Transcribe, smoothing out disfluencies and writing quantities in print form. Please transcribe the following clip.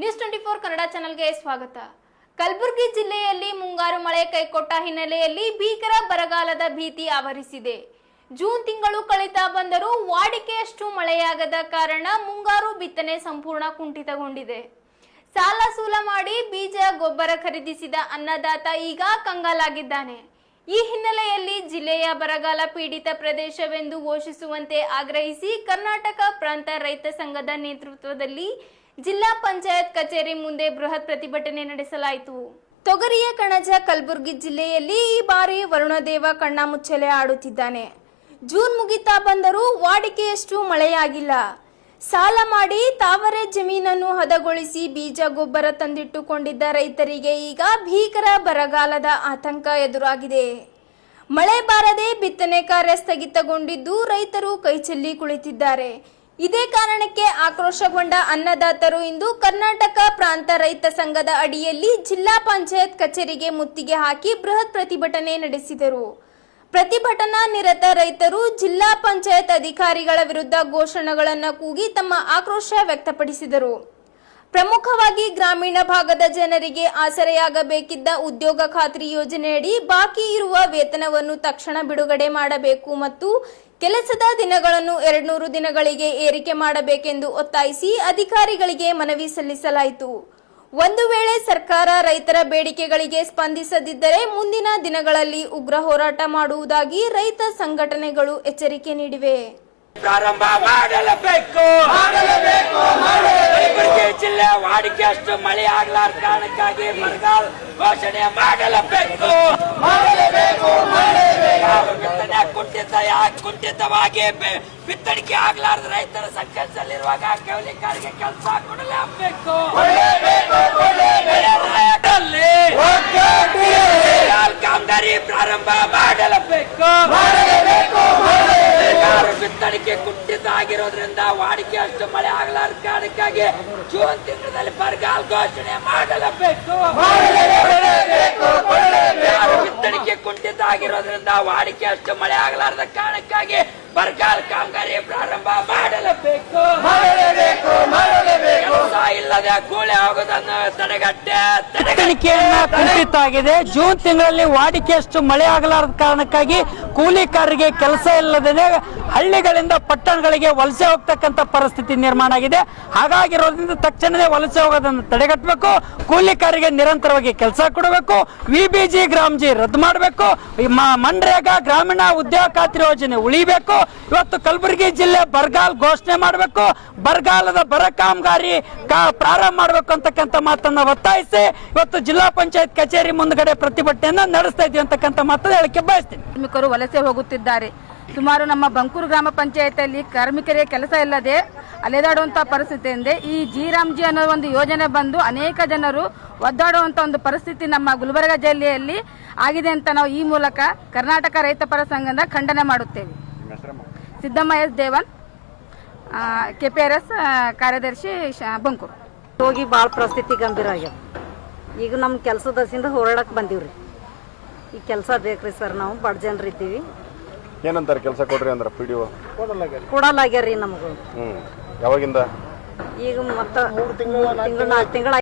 News 24 Kannada ಚಾನೆಲ್ಗೆ ಸ್ವಾಗತ. ಕಲಬುರಗಿ ಜಿಲ್ಲೆಯಲ್ಲಿ ಮುಂಗಾರು ಮಳೆ ಕೈಕೊಟ್ಟ ಹಿನ್ನೆಲೆಯಲ್ಲಿ ಭೀಕರ ಬರಗಾಲದ ಭೀತಿ ಆವರಿಸಿದೆ. ಜೂನ್ ತಿಂಗಳು ಕಳೆತಾ ಬಂದರೂ ವಾಡಿಕೆಯಷ್ಟು ಮಳೆಯಾಗದ ಕಾರಣ ಮುಂಗಾರು ಬಿತ್ತನೆ ಸಂಪೂರ್ಣ ಕುಂಠಿತಗೊಂಡಿದೆ. ಸಾಲ ಸೂಲ ಮಾಡಿ ಬೀಜ ಗೊಬ್ಬರ ಖರೀದಿಸಿದ ಅನ್ನದಾತ ಈಗ ಕಂಗಾಲಾಗಿದ್ದಾನೆ. ಈ ಹಿನ್ನೆಲೆಯಲ್ಲಿ ಜಿಲ್ಲೆಯ ಬರಗಾಲ ಪೀಡಿತ ಪ್ರದೇಶವೆಂದು ಘೋಷಿಸುವಂತೆ ಆಗ್ರಹಿಸಿ ಕರ್ನಾಟಕ ಪ್ರಾಂತ ರೈತ ಸಂಘದ ನೇತೃತ್ವದಲ್ಲಿ ಜಿಲ್ಲಾ ಪಂಚಾಯತ್ ಕಚೇರಿ ಮುಂದೆ ಬೃಹತ್ ಪ್ರತಿಭಟನೆ ನಡೆಸಲಾಯಿತು. ತೊಗರಿಯ ಕಣಜ ಕಲಬುರಗಿ ಜಿಲ್ಲೆಯಲ್ಲಿ ಈ ಬಾರಿ ವರುಣದೇವ ಕಣ್ಣ ಮುಚ್ಚಲೆ ಆಡುತ್ತಿದ್ದಾನೆ. ಜೂನ್ ಮುಗಿತಾ ಬಂದರೂ ವಾಡಿಕೆಯಷ್ಟು ಮಳೆಯಾಗಿಲ್ಲ. ಸಾಲ ಮಾಡಿ ತಾವರೆ ಜಮೀನನ್ನು ಹದಗೊಳಿಸಿ ಬೀಜ ಗೊಬ್ಬರ ತಂದಿಟ್ಟುಕೊಂಡಿದ್ದ ರೈತರಿಗೆ ಈಗ ಭೀಕರ ಬರಗಾಲದ ಆತಂಕ ಎದುರಾಗಿದೆ. ಮಳೆ ಬಾರದೆ ಬಿತ್ತನೆ ಕಾರ್ಯ ಸ್ಥಗಿತಗೊಂಡಿದ್ದು ರೈತರು ಕೈಚೆಲ್ಲಿ ಕುಳಿತಿದ್ದಾರೆ. ಇದೇ ಕಾರಣಕ್ಕೆ ಆಕ್ರೋಶಗೊಂಡ ಅನ್ನದಾತರು ಇಂದು ಕರ್ನಾಟಕ ಪ್ರಾಂತ ರೈತ ಸಂಘದ ಅಡಿಯಲ್ಲಿ ಜಿಲ್ಲಾ ಪಂಚಾಯತ್ ಕಚೇರಿಗೆ ಮುತ್ತಿಗೆ ಹಾಕಿ ಬೃಹತ್ ಪ್ರತಿಭಟನೆ ನಡೆಸಿದರು. ಪ್ರತಿಭಟನಾ ನಿರತ ರೈತರು ಜಿಲ್ಲಾ ಪಂಚಾಯತ್ ಅಧಿಕಾರಿಗಳ ವಿರುದ್ಧ ಘೋಷಣೆಗಳನ್ನು ಕೂಗಿ ತಮ್ಮ ಆಕ್ರೋಶ ವ್ಯಕ್ತಪಡಿಸಿದರು. ಪ್ರಮುಖವಾಗಿ ಗ್ರಾಮೀಣ ಭಾಗದ ಜನರಿಗೆ ಆಸರೆಯಾಗಬೇಕಿದ್ದ ಉದ್ಯೋಗ ಖಾತ್ರಿ ಯೋಜನೆಯಡಿ ಬಾಕಿ ಇರುವ ವೇತನವನ್ನು ತಕ್ಷಣ ಬಿಡುಗಡೆ ಮಾಡಬೇಕು ಮತ್ತು ಕೆಲಸದ ದಿನಗಳನ್ನು 200 ದಿನಗಳಿಗೆ ಏರಿಕೆ ಮಾಡಬೇಕೆಂದು ಒತ್ತಾಯಿಸಿ ಅಧಿಕಾರಿಗಳಿಗೆ ಮನವಿ ಸಲ್ಲಿಸಲಾಯಿತು. ಒಂದು ವೇಳೆ ಸರ್ಕಾರ ರೈತರ ಬೇಡಿಕೆಗಳಿಗೆ ಸ್ಪಂದಿಸದಿದ್ದರೆ ಮುಂದಿನ ದಿನಗಳಲ್ಲಿ ಉಗ್ರ ಹೋರಾಟ ಮಾಡುವುದಾಗಿ ರೈತ ಸಂಘಟನೆಗಳು ಎಚ್ಚರಿಕೆ ನೀಡಿವೆ. ಪ್ರಾರಂಭ ಮಾಡಲೇಬೇಕು. ಕಲಬುರಗಿ ಜಿಲ್ಲೆ ವಾಡಿಕೆಯಷ್ಟು ಮಳೆ ಆಗಲಾರ ಕಾರಣಕ್ಕಾಗಿ ಬರಗಾಲ ಘೋಷಣೆ ಮಾಡಲೇಬೇಕು. ಕುಂಠಿತವಾಗಿ ಬಿತ್ತಣಿಕೆ ಆಗಲಾರದ ರೈತರ ಸಂಕಷ್ಟದಲ್ಲಿರುವಾಗ ಕೌಲಿಕಾರರಿಗೆ ಕೆಲಸ ಕೊಡಲೇಬೇಕು. ಕಾಮಗಾರಿ ಪ್ರಾರಂಭ ಮಾಡಲೇಬೇಕು. ಬಿತ್ತಣಿಕೆ ಕುಂಠಿತ ಆಗಿರೋದ್ರಿಂದ ವಾಡಿಕೆ ಅಷ್ಟು ಮಳೆ ಆಗಲಾರ ಕಾರಣಕ್ಕಾಗಿ ಜೂನ್ ತಿಂಗಳಲ್ಲಿ ಬರಗಾಲ ಘೋಷಣೆ ಮಾಡಲೇಬೇಕು. ಬಿತ್ತಣಿಕೆ ಕುಂಠಿತ ಆಗಿರೋದ್ರಿಂದ ವಾಡಿಕೆ ಅಷ್ಟು ಮಳೆ ಆಗಲಾರದ ಕಾರಣಕ್ಕಾಗಿ ಬರಗಾಲ ಕಾಮಗಾರಿ ಪ್ರಾರಂಭ ಮಾಡಲೇಬೇಕು. ಕೆಲಸ ಇಲ್ಲದೆ ಕೂಳೆ ಆಗೋದನ್ನು ತಡೆಗಟ್ಟೆಯನ್ನು ಕುಂಠಿತ ಆಗಿದೆ. ಜೂನ್ ತಿಂಗಳಲ್ಲಿ ವಾಡಿಕೆಯಷ್ಟು ಮಳೆ ಆಗಲಾರದ ಕಾರಣಕ್ಕಾಗಿ ಕೂಲಿಕಾರರಿಗೆ ಕೆಲಸ ಇಲ್ಲದೇ ಹಳ್ಳಿಗಳಿಂದ ಪಟ್ಟಣಗಳಿಗೆ ವಲಸೆ ಹೋಗ್ತಕ್ಕಂಥ ಪರಿಸ್ಥಿತಿ ನಿರ್ಮಾಣ ಆಗಿದೆ. ಹಾಗಾಗಿರೋದ್ರಿಂದ ತಕ್ಷಣವೇ ವಲಸೆ ಹೋಗೋದನ್ನು ತಡೆಗಟ್ಟಬೇಕು. ಕೂಲಿಕಾರರಿಗೆ ನಿರಂತರವಾಗಿ ಕೆಲಸ ಕೊಡಬೇಕು. ವಿಬಿಜಿ ಗ್ರಾಮಜಿ ರದ್ದು ಮಾಡಬೇಕು. ಮನ್ರೇಗಾ ಗ್ರಾಮೀಣ ಉದ್ಯೋಗ ಖಾತ್ರಿ ಯೋಜನೆ ಉಳಿಬೇಕು. ಇವತ್ತು ಕಲಬುರಗಿ ಜಿಲ್ಲೆ ಬರಗಾಲ ಘೋಷಣೆ ಮಾಡಬೇಕು. ಬರಗಾಲದ ಬರ ಕಾಮಗಾರಿ ಪ್ರಾರಂಭ ಮಾಡಬೇಕು ಅಂತಕ್ಕಂಥ ಮಾತನ್ನ ಒತ್ತಾಯಿಸಿ ಇವತ್ತು ಜಿಲ್ಲಾ ಪಂಚಾಯತ್ ಕಚೇರಿ ಮುಂದ್ಗಡೆ ಪ್ರತಿಭಟನೆಯನ್ನ ನಡೆಸ್ತಾ ಇದ್ದೀವಿ ಅಂತಕ್ಕಂಥ ಮಾತನ್ನ ಹೇಳಕ್ಕೆ ಬಯಸ್ತೀನಿ. ಕಾರ್ಮಿಕರು ವಲಸೆ ಹೋಗುತ್ತಿದ್ದಾರೆ. ಸುಮಾರು ನಮ್ಮ ಬಂಕೂರು ಗ್ರಾಮ ಪಂಚಾಯತಿಯಲ್ಲಿ ಕಾರ್ಮಿಕರಿಗೆ ಕೆಲಸ ಇಲ್ಲದೆ ಅಲೆದಾಡುವಂತಹ ಪರಿಸ್ಥಿತಿ ಇದೆ. ಈ ಜಿ ಅನ್ನೋ ಒಂದು ಯೋಜನೆ ಬಂದು ಅನೇಕ ಜನರು ಒದ್ದಾಡುವಂತ ಒಂದು ಪರಿಸ್ಥಿತಿ ನಮ್ಮ ಗುಲ್ಬರ್ಗ ಜಿಲ್ಲೆಯಲ್ಲಿ ಆಗಿದೆ ಅಂತ ನಾವು ಈ ಮೂಲಕ ಕರ್ನಾಟಕ ರೈತ ಪರ ಸಂಘದ ಖಂಡನೆ ಮಾಡುತ್ತೇವೆ. ಸಿದ್ದಮ್ಮ ಎಸ್ ದೇವನ್, KPRS ಕಾರ್ಯದರ್ಶಿ ಬಂಕೂರು. ಹೋಗಿ ಭಾಳ ಪರಿಸ್ಥಿತಿ ಗಂಭೀರ ಆಗ್ಯಾವ. ಈಗ ನಮ್ಮ ಕೆಲಸದಿಂದ ಹೊರಡಕ್ಕೆ ಬಂದೀವ್ರಿ. ಈ ಕೆಲಸ ಬೇಕ್ರಿ ಸರ್. ನಾವು ಬಡ ಜನರು ಇದ್ದೀವಿ. ಏನಂತಾರೆ ಕೆಲಸ ಕೊಡ್ರಿ ಅಂದ್ರೆ PDO ಕೊಡಲಾಗ್ಯಾರಿ ನಮಗೂ. ಯಾವಾಗಿಂದ? ಈಗ ಮತ್ತೆ 3 ತಿಂಗಳು 4 ತಿಂಗಳು